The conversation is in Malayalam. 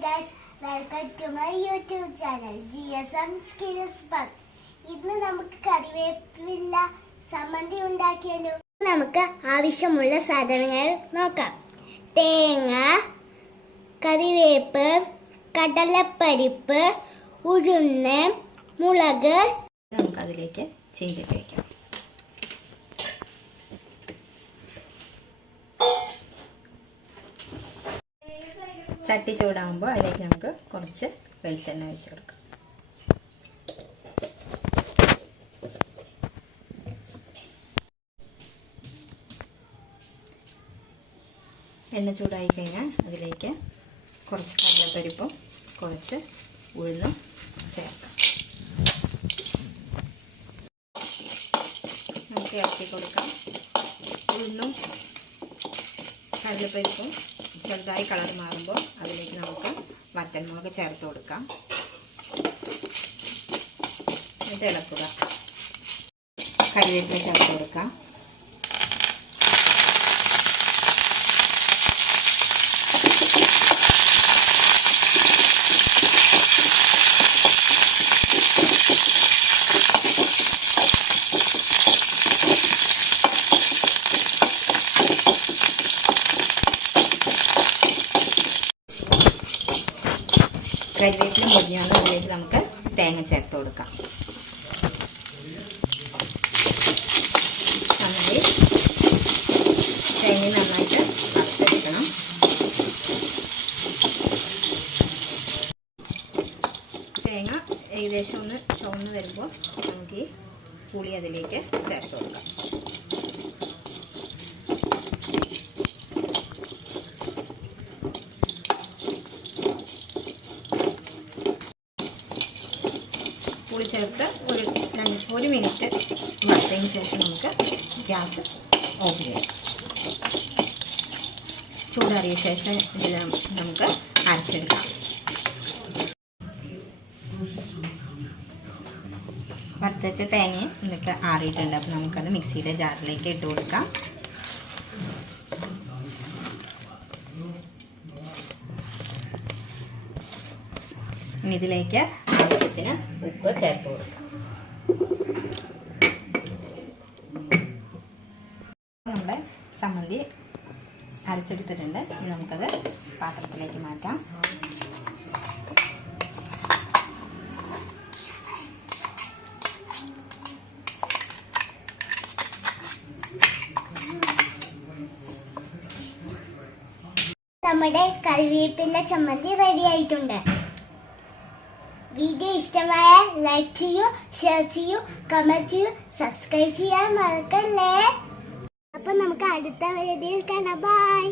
guys, welcome to my YouTube channel GSM Skills Park. ഇന്ന് നമുക്ക് കറിവേപ്പില ചമ്മന്തി ഉണ്ടാക്കിയാലോ. നമുക്ക് ആവശ്യമുള്ള സാധനങ്ങൾ നോക്കാം. തേങ്ങ, കറിവേപ്പ്, കടലപ്പരിപ്പ്, ഉഴുന്ന്, മുളക്. നമുക്ക് അതിലേക്ക് ചീഞ്ചട്ടി വയ്ക്കാം. ചട്ടി ചൂടാകുമ്പോൾ അതിലേക്ക് നമുക്ക് കുറച്ച് വെളിച്ചെണ്ണ ഒഴിച്ച് കൊടുക്കാം. എണ്ണ ചൂടായി കഴിഞ്ഞാൽ അതിലേക്ക് കുറച്ച് കടലപ്പരിപ്പും കുറച്ച് ഉഴുന്നും ചേർക്കാം. നമുക്ക് ഇറക്കി കൊടുക്കാം. ഉഴുന്നും കടലപ്പരിപ്പും ചെറുതായി കളർ മാറുമ്പോൾ അതിലേക്ക് നമുക്ക് വറ്റൽമുളക് ചേർത്ത് കൊടുക്കാം. എന്നിട്ട് ഇളക്കുക. കറിവേപ്പില ചേർത്ത് കൊടുക്കാം. കരിവേപ്പില മുരിഞ്ഞാണ് അതിലേക്ക് നമുക്ക് തേങ്ങ ചേർത്ത് കൊടുക്കാം. നന്നായി തേങ്ങ നന്നായിട്ട് വറുത്തെടുക്കണം. തേങ്ങ ഏകദേശം ഒന്ന് ചുവന്ന് വരുമ്പോൾ നമുക്ക് ഈ പുളി അതിലേക്ക് ചേർത്ത് കൊടുക്കാം. പുളി ചേർത്ത് ഒരു മിനിറ്റ് വറുത്തതിന് ശേഷം നമുക്ക് ഗ്യാസ് ഓഫ് ചെയ്യാം. ചൂടാറിയ ശേഷം ഇതിൽ നമുക്ക് അരച്ചെടുക്കാം. വറുത്തച്ച തേങ്ങ ഇതൊക്കെ ആറിയിട്ടുണ്ട്. അപ്പോൾ നമുക്കത് മിക്സിയുടെ ജാറിലേക്ക് ഇട്ട് കൊടുക്കാം. ഇതിലേക്ക് ആവശ്യത്തിന് ഉപ്പ് ചേർത്ത് കൊടുക്കാം. നമ്മുടെ ചമ്മന്തി അരച്ചെടുത്തിട്ടുണ്ട്. ഇനി നമുക്കത് പാത്രത്തിലേക്ക് മാറ്റാം. നമ്മുടെ കറിവേപ്പില ചമ്മന്തി റെഡി ആയിട്ടുണ്ട്. വീഡിയോ ഇഷ്ടമായ ലൈക്ക് ചെയ്യൂ, ഷെയർ ചെയ്യൂ, കമന്റ് ചെയ്യൂ, സബ്സ്ക്രൈബ് ചെയ്യാൻ മറക്കല്ലേ. അപ്പൊ നമുക്ക് അടുത്ത വീഡിയോയിൽ കാണാം. ബൈ.